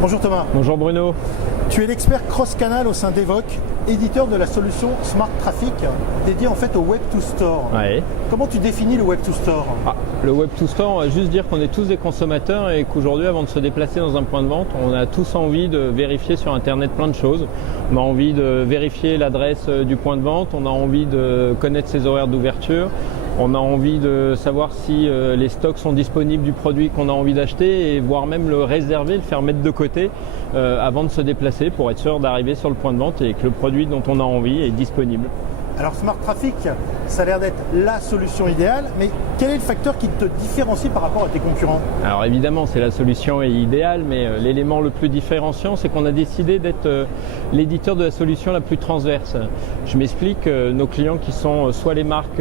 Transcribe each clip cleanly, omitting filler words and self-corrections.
Bonjour Thomas. Bonjour Bruno. Tu es l'expert cross-canal au sein d'Evoc, éditeur de la solution Smart Traffic, dédiée en fait au Web to Store. Ouais. Comment tu définis le Web to Store? Le Web to Store, on va juste dire qu'on est tous des consommateurs et qu'aujourd'hui, avant de se déplacer dans un point de vente, on a tous envie de vérifier sur Internet plein de choses. On a envie de vérifier l'adresse du point de vente, on a envie de connaître ses horaires d'ouverture, on a envie de savoir si les stocks sont disponibles du produit qu'on a envie d'acheter et voire même le réserver, le faire mettre de côté avant de se déplacer pour être sûr d'arriver sur le point de vente et que le produit dont on a envie est disponible. Alors Smart Traffic, ça a l'air d'être la solution idéale, mais quel est le facteur qui te différencie par rapport à tes concurrents? Alors évidemment, c'est la solution idéale, mais l'élément le plus différenciant, c'est qu'on a décidé d'être l'éditeur de la solution la plus transverse. Je m'explique, nos clients qui sont soit les marques,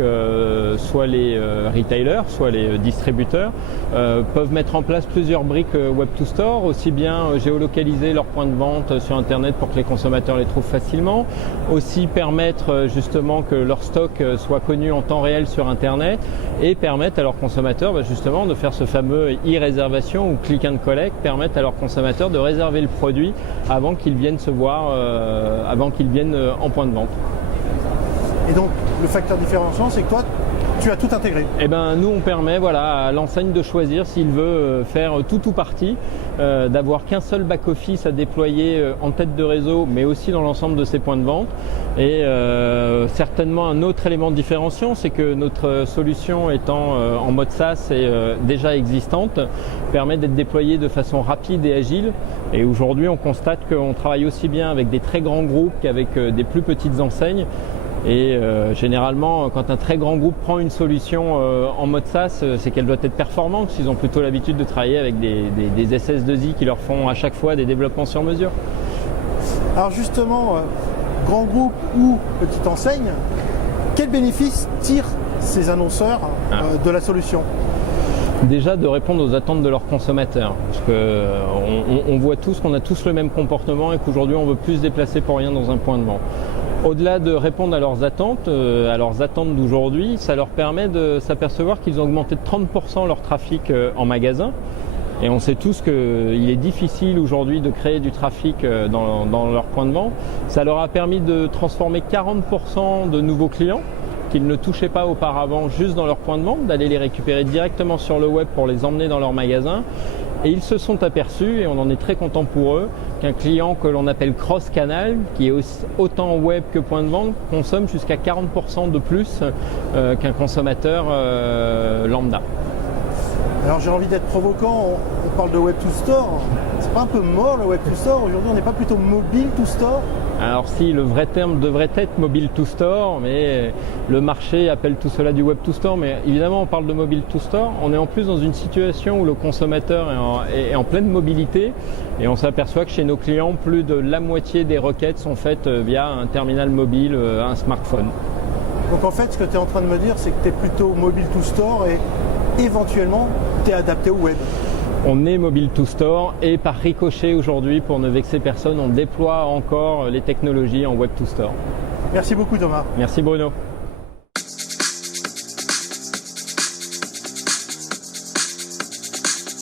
soit les retailers, soit les distributeurs, peuvent mettre en place plusieurs briques Web to Store, aussi bien géolocaliser leurs points de vente sur Internet pour que les consommateurs les trouvent facilement, aussi permettre justement que leur stock soit connu en temps réel sur Internet et permettre à leurs consommateurs justement de faire ce fameux e-réservation ou click and collect, permettre à leurs consommateurs de réserver le produit avant qu'ils viennent se voir, avant qu'ils viennent en point de vente. Et donc le facteur différenciant, c'est que toi, tu as tout intégré. Eh ben, nous, on permet à l'enseigne de choisir s'il veut faire tout ou partie, d'avoir qu'un seul back-office à déployer en tête de réseau, mais aussi dans l'ensemble de ses points de vente. Et certainement un autre élément différenciant, c'est que notre solution étant en mode SaaS et déjà existante, permet d'être déployée de façon rapide et agile. Et aujourd'hui, on constate qu'on travaille aussi bien avec des très grands groupes qu'avec des plus petites enseignes. Et généralement, quand un très grand groupe prend une solution en mode SaaS, c'est qu'elle doit être performante, parce qu'ils ont plutôt l'habitude de travailler avec des SS2I qui leur font à chaque fois des développements sur mesure. Alors justement, grand groupe ou petite enseigne, quels bénéfices tirent ces annonceurs de la solution? Déjà de répondre aux attentes de leurs consommateurs, parce qu'on voit tous qu'on a tous le même comportement et qu'aujourd'hui on veut plus se déplacer pour rien dans un point de vente. Au-delà de répondre à leurs attentes d'aujourd'hui, ça leur permet de s'apercevoir qu'ils ont augmenté de 30% leur trafic en magasin. Et on sait tous qu'il est difficile aujourd'hui de créer du trafic dans leur point de vente. Ça leur a permis de transformer 40% de nouveaux clients qu'ils ne touchaient pas auparavant juste dans leur point de vente, d'aller les récupérer directement sur le web pour les emmener dans leur magasin. Et ils se sont aperçus, et on en est très content pour eux, qu'un client que l'on appelle cross-canal, qui est autant web que point de vente, consomme jusqu'à 40% de plus qu'un consommateur lambda. Alors j'ai envie d'être provocant, on parle de Web to Store, c'est pas un peu mort le Web to Store? Aujourd'hui on n'est pas plutôt mobile to store? Alors si, le vrai terme devrait être mobile to store, mais le marché appelle tout cela du Web to Store. Mais évidemment on parle de mobile to store, on est en plus dans une situation où le consommateur est en pleine mobilité et on s'aperçoit que chez nos clients, plus de la moitié des requêtes sont faites via un terminal mobile, un smartphone. Donc en fait ce que tu es en train de me dire, c'est que tu es plutôt mobile to store et éventuellement tu es adapté au web. On est mobile to store et par ricochet aujourd'hui, pour ne vexer personne, on déploie encore les technologies en web to store. Merci beaucoup Thomas. Merci Bruno.